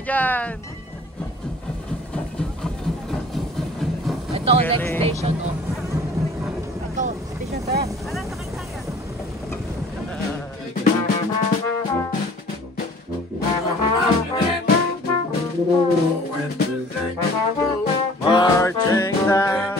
kayo dyan. Ito, next station, oh. Ito, station sir. Ano, sakay tayo. Marching down.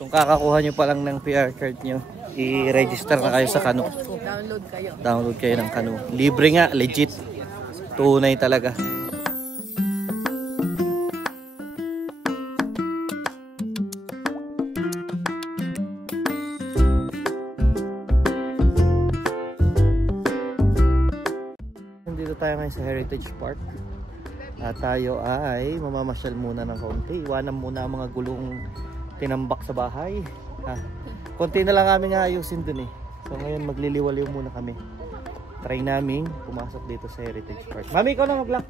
Kung kakakuha nyo pa lang ng PR card nyo, i-register na kayo sa Kanu. Download kayo. Download kayo ng Kanu. Libre nga, legit. Tunay talaga. Nandito tayo ngayon sa Heritage Park. At tayo ay mamamasyal muna ng kaunti. Iwanan muna ang mga gulong tinambak sa bahay. Konti na lang kami nga ayusin dun eh. So ngayon magliliwaliw muna kami. Try namin pumasok dito sa Heritage Park. Mami, ikaw na mag-lock.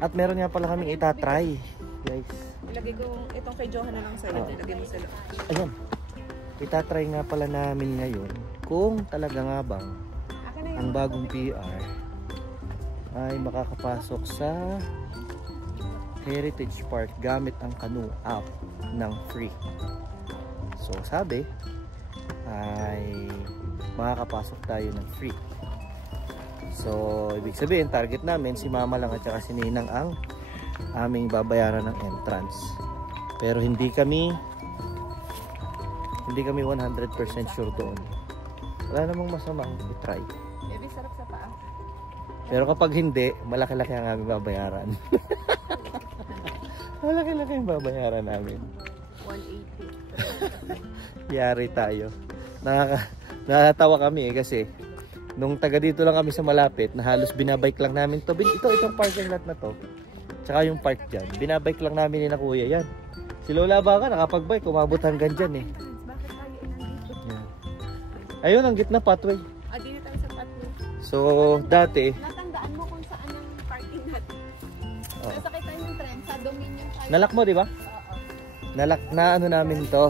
At meron nga pala kaming itatry, guys. Ilagay ko itong kay Johan na lang sa'yo. Ilagay mo sila. Ayan. Itatry nga pala namin ngayon kung talaga nga bang ang bagong PR ay makakapasok sa Heritage Park gamit ang Kanu app ng free. So sabi ay makakapasok tayo ng free. So ibig sabihin target namin si mama lang at saka si ninang ang aming babayaran ng entrance. Pero hindi kami 100% sure doon. Wala namang masamang i-try. Baby, sarap sa paa. Pero kapag hindi, malaki-laki ang aming babayaran. Malaki-laki ang babayaran namin. 180. Yari tayo. Nakakatawa kami kasi nung taga dito lang kami sa malapit na halos binabike lang namin to. Itong parking lot na to. Tsaka yung park dyan. Binabike lang namin ni na kuya yan. Si Lola Baka nakapag-bike, umabot hanggang dyan eh. Bakit tayo nandito? Yan. Ayun, ang gitna pathway. Dito tayo sa pathway. So, dati Natandaan mo kung saan ang parking natin. Nasakay tayo ng tren sa Dominion tayo. nalak mo, di ba? Oo. Nalak na ano namin to.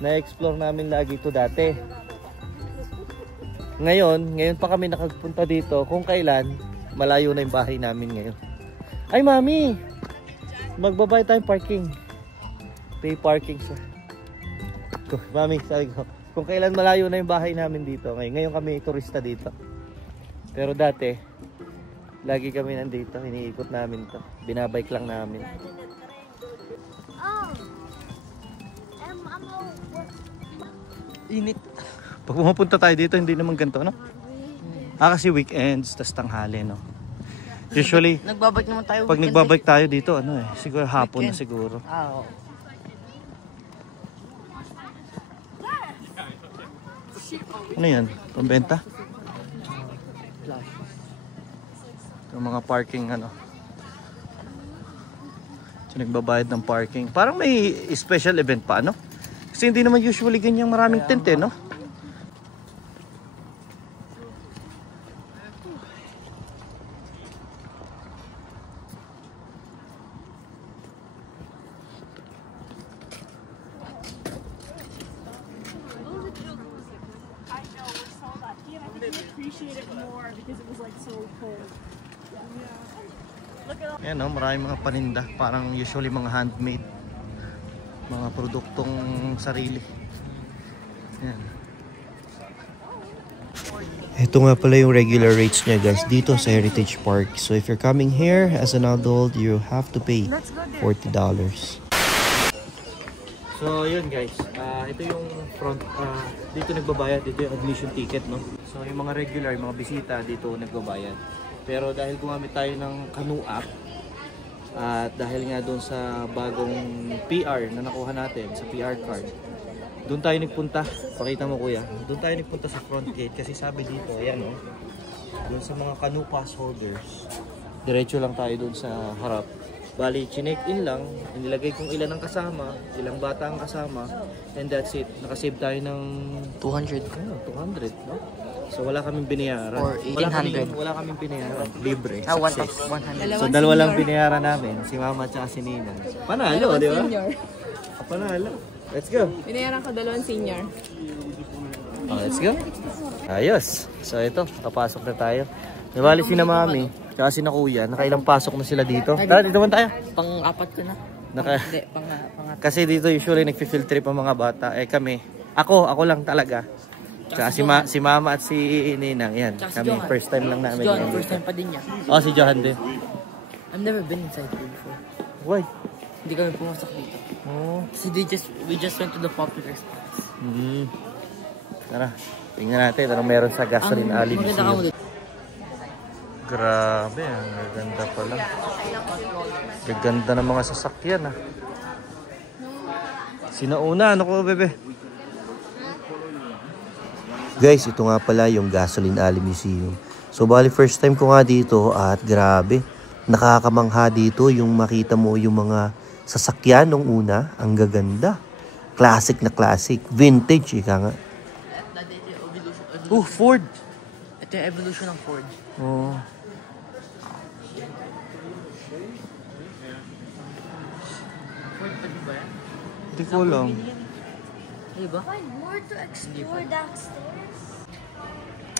Na-explore namin lagi to dati. Ngayon pa kami nakagpunta dito kung kailan malayo na yung bahay namin ngayon. Ay mami, magbabay tayong parking. Pay parking siya. Mami, sabi ko, kung kailan malayo na yung bahay namin dito. Ngayon kami turista dito. Pero dati, lagi kami nandito, iniikot namin to. Binabike lang namin. Init. Pag pumapunta tayo dito, hindi naman ganito, no? Kasi weekends, tas tanghali, no? Usually, Nagbabike naman tayo. pag nagbabike tayo dito, ano eh, siguro hapon na siguro. Oo. Ano yan? Pambenta? Yung mga parking, ano? So, nagbabayad ng parking. Parang may special event pa, no? Kasi hindi naman usually ganyang maraming tent, eh, no? Yan, no? Maraming mga paninda. Parang usually mga handmade. Mga produktong sarili. Yan. Ito nga pala yung regular rates niya guys dito sa Heritage Park. So if you're coming here as an adult, you have to pay $40. So yun guys, ito yung front, dito nagbabayad, dito yung admission ticket, no? So yung mga regular, yung mga bisita dito nagbabayad. Pero dahil gumamit tayo ng Kanu app, at dahil nga doon sa bagong PR na nakuha natin, sa PR card, doon tayo nagpunta. Pakita mo kuya, doon tayo nagpunta sa front gate kasi sabi dito, ayan o, doon sa mga Kanu pass holders, diretso lang tayo doon sa harap. Bali, chinek in lang, inilagay kung ilan ang kasama, ilang bata ang kasama, and that's it. Nakasave tayo ng 200, no? So wala kaming binayaran. Or 1800. Wala kaming binayaran. Libre. Ah, Success. 100. So dalawa lang binayaran namin, si Mama at si Nina. Panalo, di ba? Senior. Panalo. Let's go. Binayaran ko 2 senior. Oh, let's go. Ayos. So ito, papasok na tayo. Nabali si na Mami, tsaka si na Kuya. Nakailang pasok na sila dito. Tara, dito naman tayo. Pang-apat ko na. Hindi, pang-apat. Kasi dito usually nagfi-field trip ang mga bata. Eh kami, ako lang talaga. Tsaka si Mama at si Ninang, yan. Tsaka si Kami, Johan. first time lang namin. John, yan first dito. time pa din niya. Oh, si Johan din. I've never been inside here before. Why? Hindi kami pumasok dito. Oh. Kasi we just went to the popular spots. Tara, tingnan natin anong meron sa gasoline alley. Maganda ka mo dito. Grabe, ang ganda pala. Gaganda ng mga sasakyan ah. Sinauna, ano ko bebe? Guys, ito nga pala yung Gasoline Alley Museum. So bali first time ko nga dito at grabe, nakakamangha dito yung makita mo yung mga sasakyan nung una. Ang gaganda. Classic na classic. Vintage, ika nga. Ford! Ito yung evolution ng Ford. Oh. Ford pa ba yan? Hindi ko alam. Di ba? More to explore downstairs.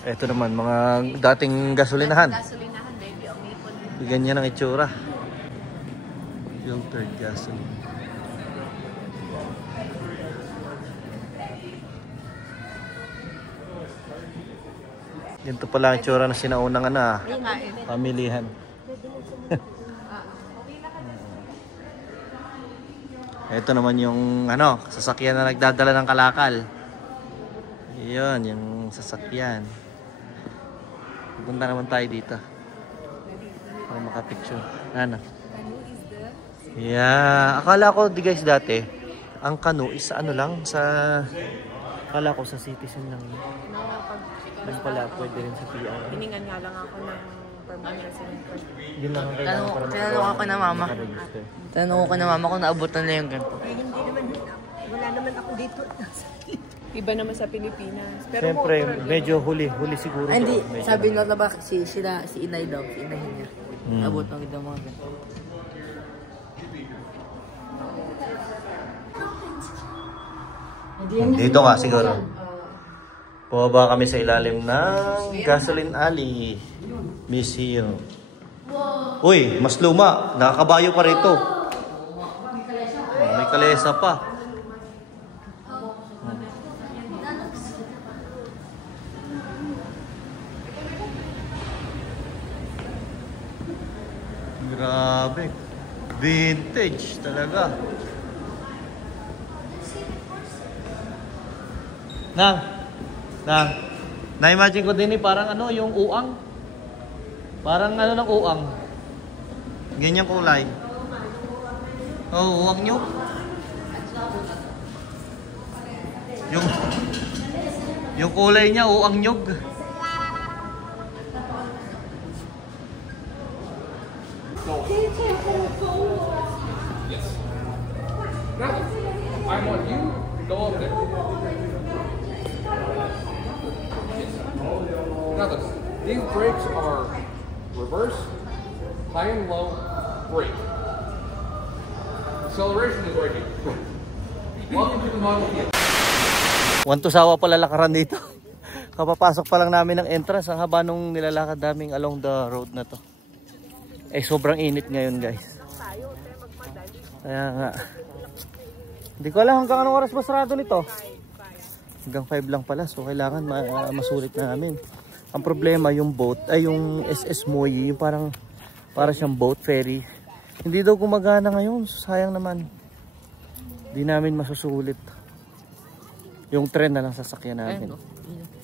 Ito naman, mga dating gasolinahan. Gasolinahan, baby. O maple. Bigyan niya ng itsura. Filtered gasoline. Ganito pala ang itsura na sinaunang pamilihan. Ito naman yung sasakyan na nagdadala ng kalakal. Yun, yung sasakyan. Punta naman tayo dito. Para makapicture. Ano? Yeah. Akala ko guys dati, ang canoe is akala ko sa Citizen lang yun. Yung pala, pwede rin sa PR. Hiningan nga lang ako ng permanent resident card. Yun lang ang kailangan para Tinanong ako na mama. makaregister. Tanong ko na mama kung naabutan na yung ganito. Iba naman sa Pilipinas. Pero Siyempre, motor, medyo huli siguro. Ay, hindi. Medyo Sabi nila na ba si Inay daw, si Inahin niya. Abot ng daw mga ganito. Dito nga siguro. Bumaba kami sa ilalim ng Gasoline Alley Museum. Uy, mas luma. Nakakabayo pa rito. May kalesa pa. Grabe. Vintage talaga. Na-imagine ko din parang yung uang. Parang ng uang. Ganyan kulay. Oh, uang nyo. Yung kulay niya, uang nyog. I want you to go over there. Now listen, these brakes are reverse, high and low, brake. Acceleration is right here. Welcome to the Model T. Wantusawa pala lakaran dito. Kapapasok pa lang namin ng entrance. Ang haba nung nilalakad naming along the road na to. Sobrang init ngayon guys. Kaya nga. Hindi ko alam hanggang anong oras ba sarado nito. Hanggang 5 lang pala. So kailangan masulit na namin. Ang problema yung boat, yung SS Moyi, yung para siyang boat ferry. Hindi daw gumagana ngayon. So, sayang naman. Hindi namin masusulit. Yung tren na lang sasakyan namin.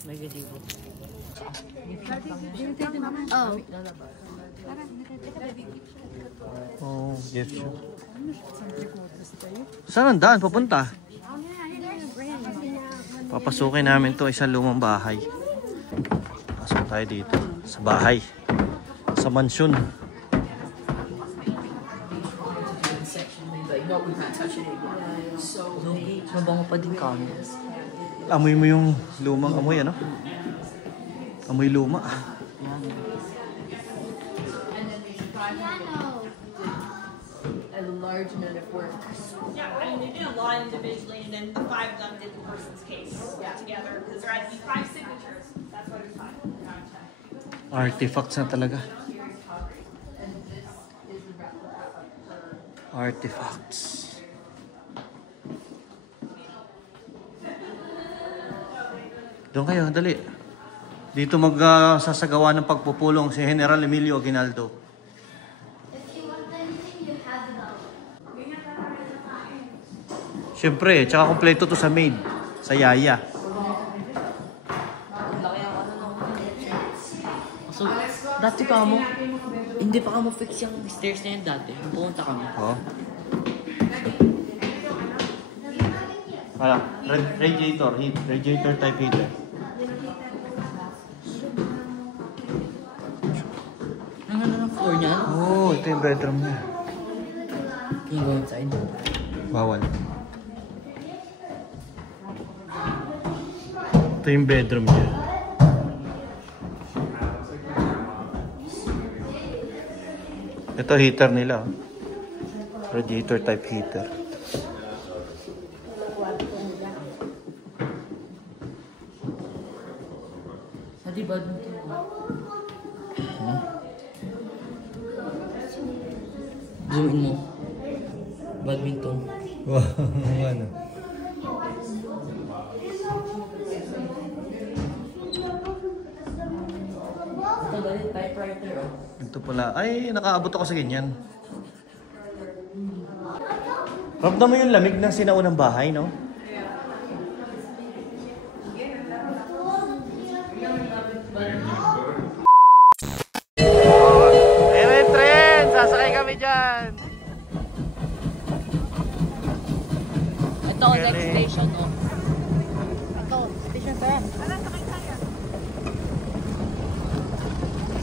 May gazebo. Oh, gift shop. Saan ang daan? Papunta? Papasukin namin to isang lumang bahay. Pasok tayo dito. Sa bahay. Sa mansyon. Mabango pa din kami. Amoy mo yung lumang amoy, ano? Amoy luma. Yan. A large amount of work. Yeah, I mean, they did a lot individually, and then the 5 of them did the person's case together, because there had to be 5 signatures. That's why there's 5. Artifacts na talaga. Artifacts. Doon kayo, dali. Dito magsasagawa ng pagpupulong si General Emilio Aguinaldo. Siyempre, tsaka kompleto to sa maid, sa yaya. So, dati ka mo, hindi pa ka mo fix yung stairs na yan dati. Pumunta kami. Oh. Wala, radiator, heat, radiator type heater. Ang ano ng floor niya? Oh, ito yung bedroom niya. Can you go inside? Bawal. Ito yung bedroom niya. Ito heater nila. Radiator type heater. Sa di badminton mo? Zoom in mo. Badminton. Wow, ano? Ito dali, typewriter oh. Ito pala. Ay, nakaabot ako sa ganyan. Ramdam mo yung lamig ng sinaunang bahay, no? Ayun yung tren! Sasakay kami dyan! Ito, next station oh. Ito, station 10.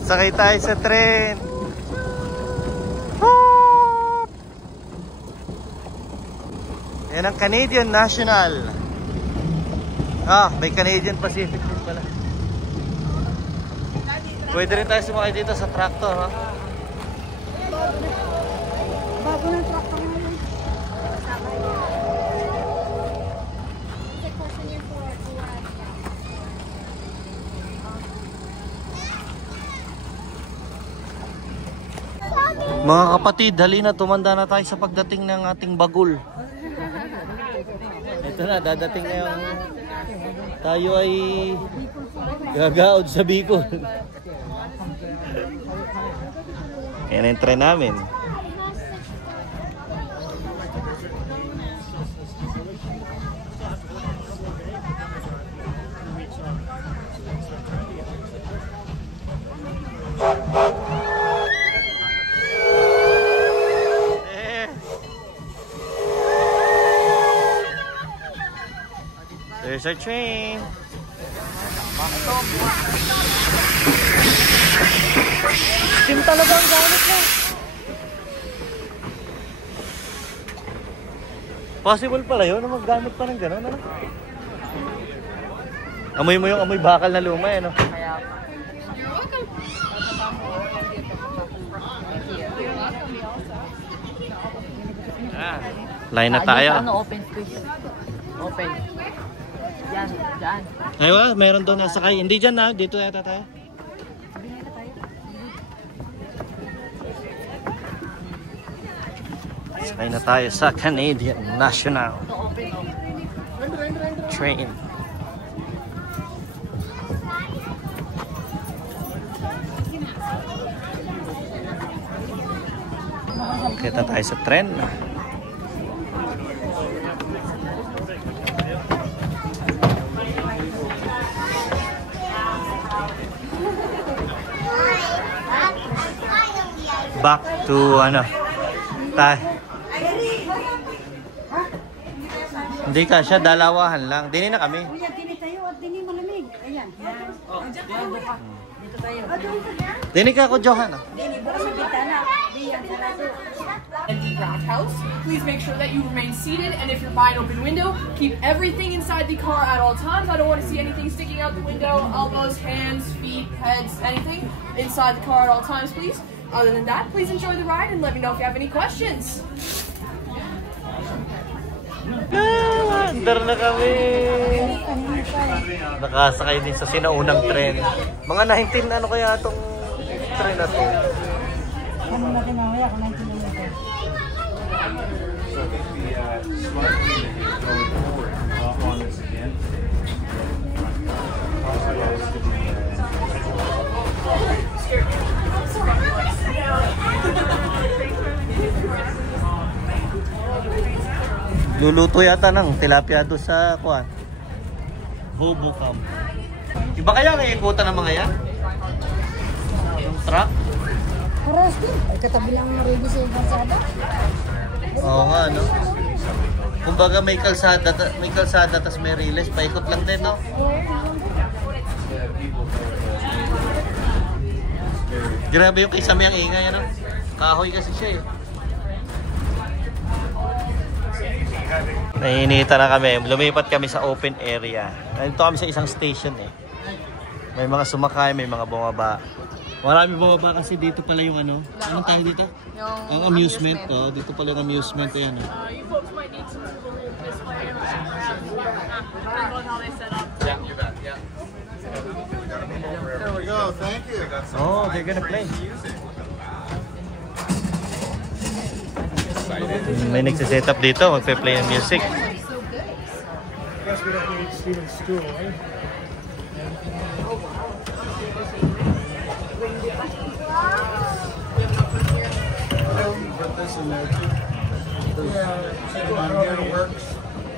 Sakay tayo sa tren! Yan ang Canadian National. Ah, may Canadian Pacific din pala. Pwede rin tayo sumakay dito sa tractor, ha? Bago ng tractor ngayon. Mga kapatid, halina, tumanda na tayo sa pagdating ng ating bagul. Ito na, dadating na yung tayo ay gagaod sa Bicol. Yan ang tren namin. There's our train. Steam talaga ang gamit mo. Possible pala yun na maggamit pa ng gano'n, ano? Amoy mo yung amoy bakal na luma, eh, no? Kaya pa. Line na tayo. Ano, open space. Open. Yan, dyan. Aywa, mayroon doon na sakay. Hindi dyan na, dito yata tayo. Sakay na tayo sa Canadian National Train. Kita tayo sa tren. Back to ano tayo. Hindi ka siya, dalawahan lang. Dini na kami. Kuya, dini tayo at dini malamig. Ayan. Dito tayo. Dini ka ako, Johan. Dini, bukas sa bintana. Diyan, sarado. Empty craft house. Please make sure that you remain seated, and if you're by an open window, keep everything inside the car at all times. I don't want to see anything sticking out the window, elbows, hands, feet, heads, anything inside the car at all times, please. Other than that, please enjoy the ride and let me know if you have any questions. Andar na kami! Nakasakay din sa sinaunang tren. Mga 19 ano kaya itong tren na to? Ano natin mamaya kung 19 minutes? So I think the smart thing is going forward on this again. Luluto yata ng tilapia doon sa kuwan. Hobo Camp. Iba kaya ang ikutan ng mga yan? Yung truck? Paras din. Ay katabi lang ng ready sa kalsada. Oo nga, no? Kumbaga may kalsada tas may relays, paikot lang din, no? Grabe yung kisame ang ingay, ano? Kahoy kasi siya, eh. Naiinita na kami. Lumipat kami sa open area. Nandito kami sa isang station, eh. May mga sumakay, may mga bumaba. Marami bumaba kasi dito pala yung ano. Anong tawag dito? Ang amusement. Oh, dito pala yung amusement. Ayan, oh. You folks might need some little display of how they set up. Yeah, you bet. Yeah. There we go. Thank you. Oh, they're gonna play. May nagsiset up dito. Magpe-play ng music. Guess we don't need Steven's stool, eh?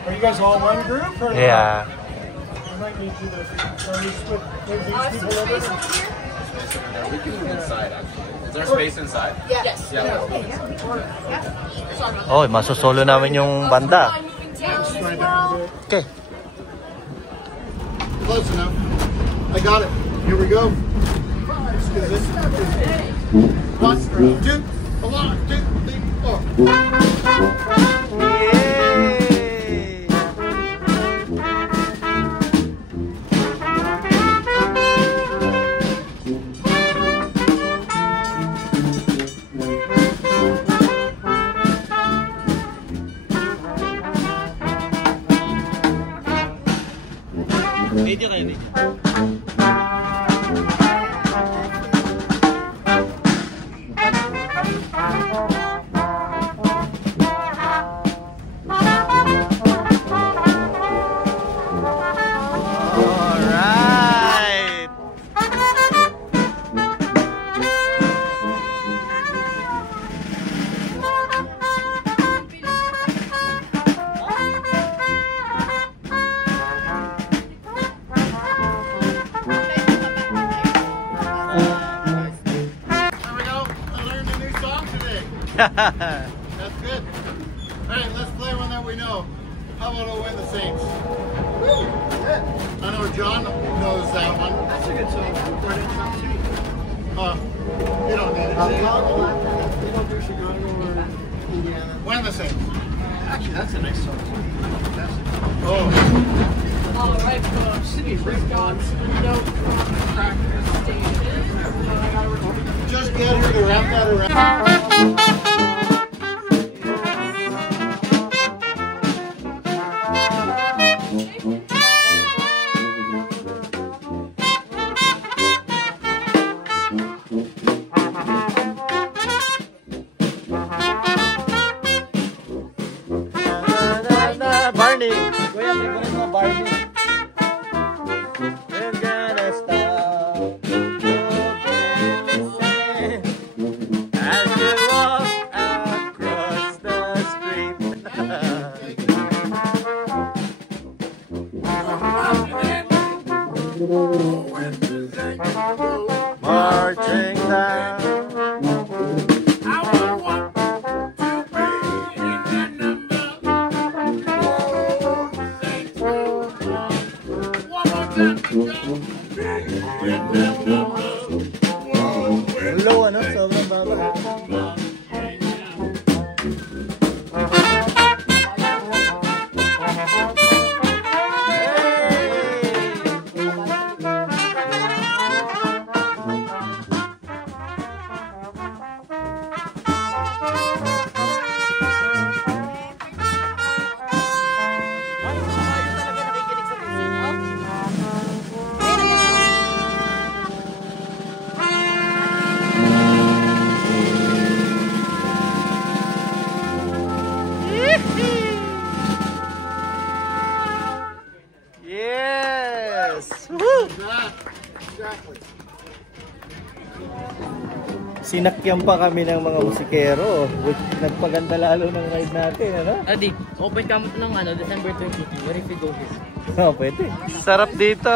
Are you guys all one group? Or Yeah. I might need you to split these people over. We can move inside, actually. Is there space inside? Yes. Yeah, let's move inside. Oh, masosolo namin yung banda. Okay. Close enough. I got it. Here we go. This is 1, 2, 1, 2, 3, 4. Video kayo, video. Alright! There we go. I learned a new song today. That's good. All right, let's play one that we know. How about "Oh When the Saints"? Woo! I know John knows that one. That's a good song. You don't need it. You don't do Chicago or Indiana. When the Saints. Actually, that's a nice song. Oh. All right, City Rickons, no practice stages. Just get her to wrap that around. Barney! Kuya, may kunin mo, Barney. We're gonna stop as we walk across the street. Marching down. Low, ano? Sobrang baba. Exactly. Sinakyan pa kami ng mga musikero. Nagpaganda lalo ng ride natin, ano? Adi, open ka mo ng December 22. Where if we go this? Oo, pwede. Sarap dito.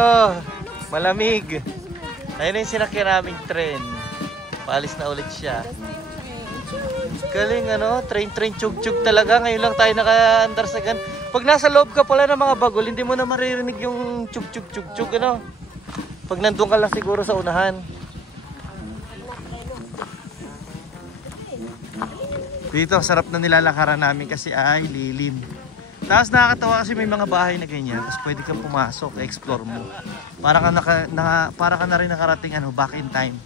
Malamig. Ayun yung sinakyan naming tren. Paalis na ulit siya. Galing, ano? Train, chug-chug talaga. Ngayon lang tayo naka-andar sa gan. Pag nasa loob ka pala ng mga bagol, hindi mo na maririnig yung chug-chug, ano? Pag nandun ka lang siguro sa unahan. Dito, sarap na nilalakaran namin kasi ay lilim. Tapos nakakatawa kasi may mga bahay na ganyan. Tapos pwede kang pumasok, explore mo. Para ka na rin nakarating back in time.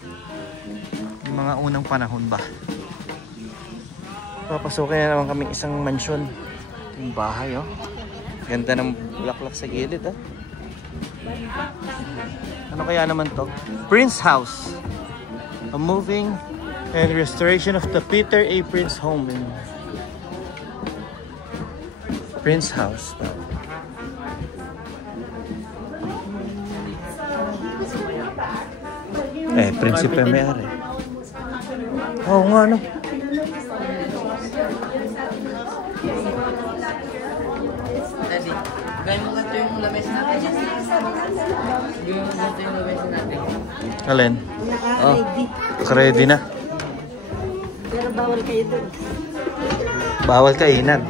Yung mga unang panahon ba. Papasukin na naman kaming isang mansyon. Yung bahay, oh. Ganda ng bulaklak sa gilid, oh. Ano kaya naman to? Prince House. A moving and restoration of the Peter A. Prince home in Prince House. Prinsipe may-ari. Oo nga, no? Daddy, gawin mo ganito yung lamesa natin. Gawin mo ganito yung lamesa natin. Alin? Oh, ready na. Pero bawal kayo doon. Bawal kainan.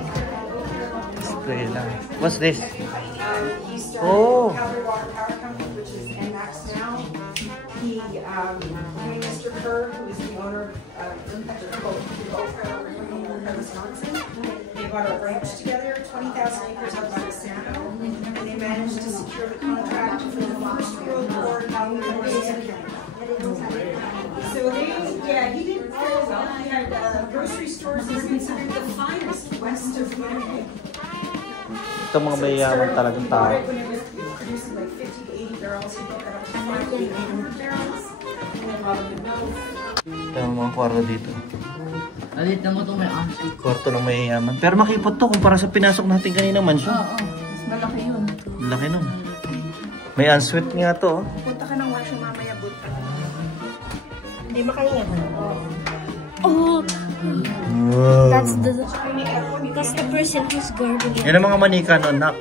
Spray lang. What's this? Oh! Mr. Kerr, who is the owner of Wisconsin, they bought a ranch together, 20,000 acres up by Monsanto, and they managed to secure the contract for the First World War Canada. So he did very well. He had grocery stores that are considered the finest west of Winnipeg. Itong mga mayayaman talagang tao. When it was producing like 50 to 80 barrels, he put that up to 5 to 800 barrels. Ito ang mga kwarto dito. Alit na mo itong may ensuite. Kwarto ng mayayaman. Pero makipot to kumpara sa pinasok natin kanina mansion. Oo. Mas malaki yun. Laki nun. May ensuite nga to. Punta ka ng washroom mamaya, bunta. Hindi makahinga. Oh! Wow. That's the person who's garbling. Yan ang mga manika nun, nak.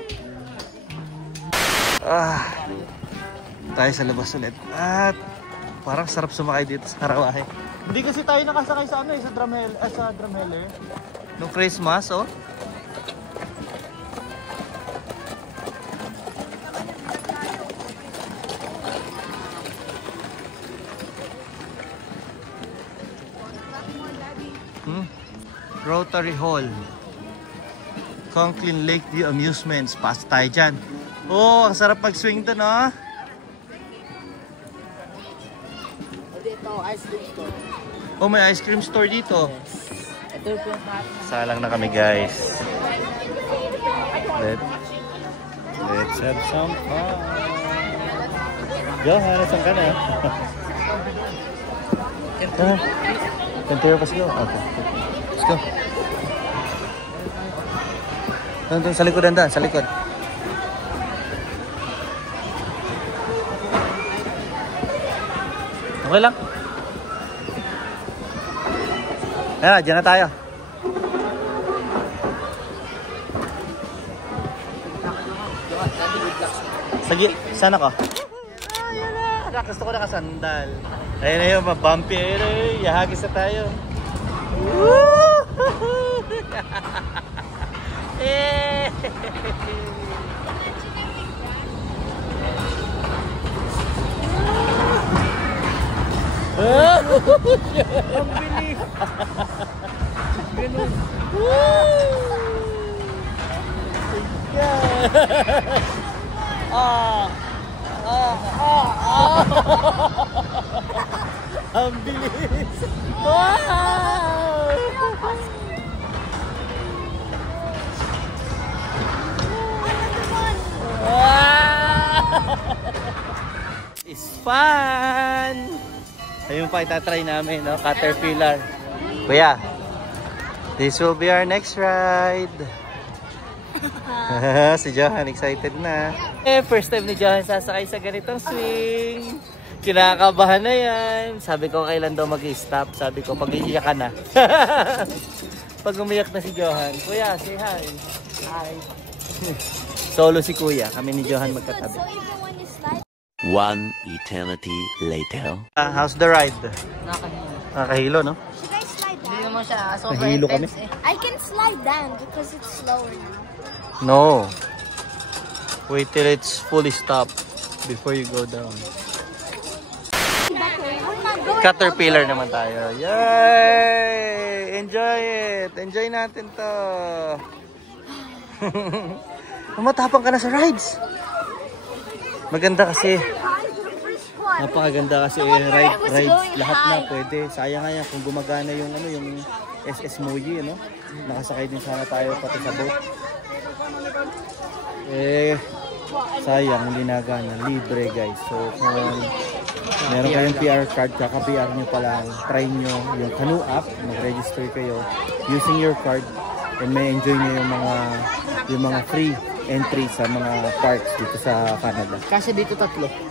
Tayo sa labas ulit. At parang sarap sumakay dito sa karawahe. Hindi kasi tayo nakasakay sa sa drumheller. Nung Christmas, oh. Rotary Hall. Conklin Lakeview Amusements. Pasok tayo dyan. Oh, ang sarap mag-swing doon, oh. Oh, may ice cream store dito. Salang na kami, guys. Let's have some fun. Johan, saan ka na? Continue pa sila. Okay. Let's go. Doon, sa likod dan, sa likod. Okay lang. Ayan, dyan na tayo. Sige, sana ka? Gusto ko nakasandal. Ayun na yun, mabumpy. Ayun na yun, yahagis na tayo. Ang bilis! Ganun. Ang bilis! Wow! It's fun! Ayun pa itatry namin, no? Caterpillar. Kuya, this will be our next ride. Si Johan excited na. First time ni Johan sasakay sa ganitong swing. Kinakabahan na yan. Sabi ko kailan daw mag-stop. Sabi ko pag iiyak ka na. Pag umiyak na si Johan. Kuya, say hi. Hi. Solo si Kuya. Kami ni Johan magkatabi. One eternity later. How's the ride? Nakakahilo. Nakahilo, no? Should I slide Hindi down? naman siya sobrang Nahilo kami. intense eh. I can slide down because it's slower now. No. Wait till it's fully stopped before you go down. Caterpillar naman tayo. Yay! Enjoy it! Enjoy natin to. Matapang ka na sa rides. Maganda kasi. Napakaganda kasi rides. Lahat na pwede. Sayang nga yan kung gumagana yung yung SS Muji, no? Nakasakay din sana tayo pati sa boat. Sayang hindi nagana. Libre guys. So kung meron kayong PR card, kaka-PR nyo pa lang, try nyo yung Canoe app, mag-register kayo using your card and may enjoy nyo yung mga free entry sa mga parks dito sa Canada. Kasi dito 3.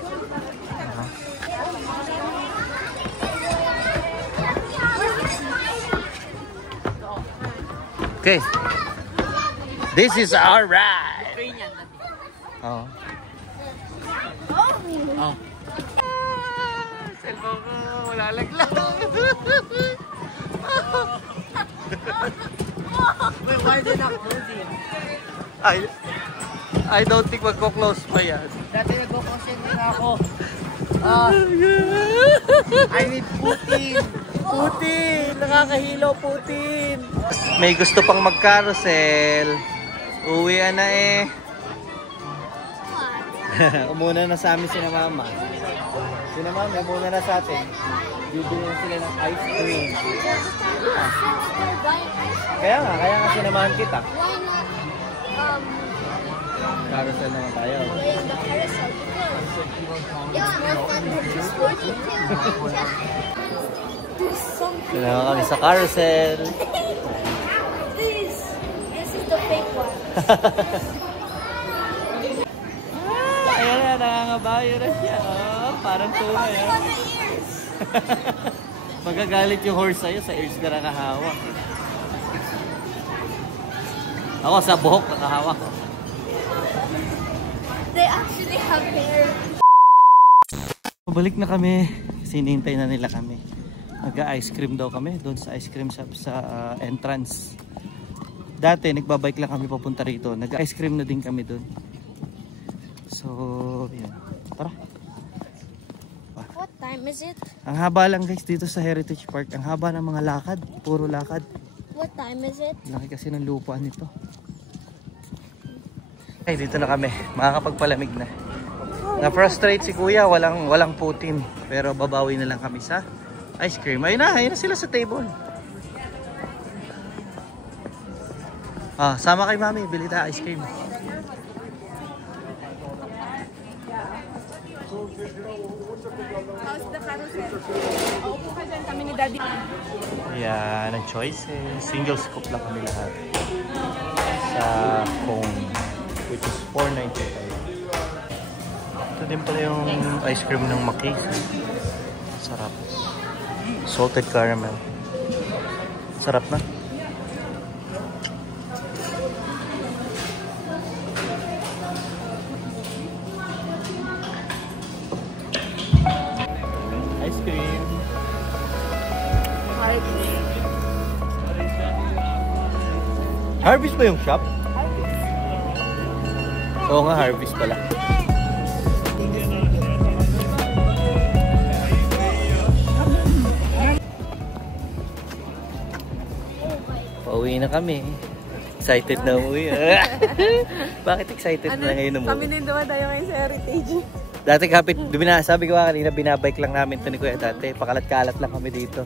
Okay. This is our ride. Oh. Oh. Cellphone ko, wala laglag. I don't think magko-close pa yan. Dati nagko-caution din ako. I need Putin. Putin! Nakakahilo, Putin! May gusto pang mag-carousel. Uwian na eh. Umuna na sa amin sina Mama. Sina Mama, umuna na sa atin. Bibili na sila ng ice cream. Kaya nga sinamahan kita. Carousel naman tayo. Kailangan kami sa carousel. This is the fake one. Ayan na, nangangabayo na siya. Oh, parang tunay. Magagalit yung horse sa'yo, sa ears ka nakahawak. Ako sa buhok nakahawak. They actually have hair. Balik na kami kasi hinihintay na nila kami. Mag-ice cream daw kami doon sa ice cream shop sa entrance. Dati nagbabike lang kami papunta rito. Nag-ice cream na din kami doon. So, yan. Tara. What time is it? Ang haba lang guys dito sa Heritage Park. Ang haba ng mga lakad. Puro lakad. What time is it? Laki kasi ng lupa nito. Ay, dito na kami. Makakapagpalamig na. Na-frustrate si Kuya. Walang Putin. Pero babawi na lang kami sa ice cream. Ayun na sila sa table. Sama kay Mami. Bili tayo ice cream. How's the carousel? Uupo ka dyan kami ni Daddy. Ayan, ang choices. Single scoop lang kami lahat. Sa cone. Which is $4.95. Ito din pala yung ice cream ng Mackey's. Sarap. Salted caramel. Sarap na. Ice cream. Harvest ba yung shop? Oo nga, Harvest pala. Pauwi na kami. Excited na umuwi. Bakit excited na ngayon umuwi? Kami din naman tayo ngayon sa Heritage. Dati sabi ko kanina, binabike lang namin ito ni Kuya dati. Pakalat-kalat lang kami dito.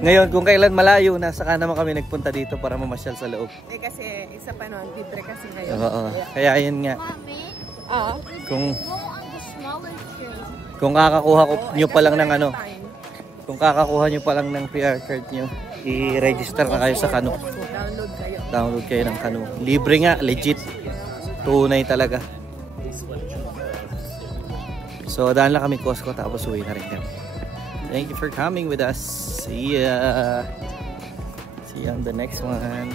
Ngayon, kung kailan malayo, saka naman kami nagpunta dito para mamasyal sa loob. Kasi isa pa noon, libre kasi ngayon. Oo. Kaya yun nga. Kung kakakuha nyo pa lang ng kung kakakuha nyo pa lang ng PR card nyo, i-register na kayo sa Canoe. Download kayo ng Canoe. Libre nga, legit. Tunay talaga. So daan lang kami Costco tapos uwi na rin kami. Thank you for coming with us. See ya! See you on the next one.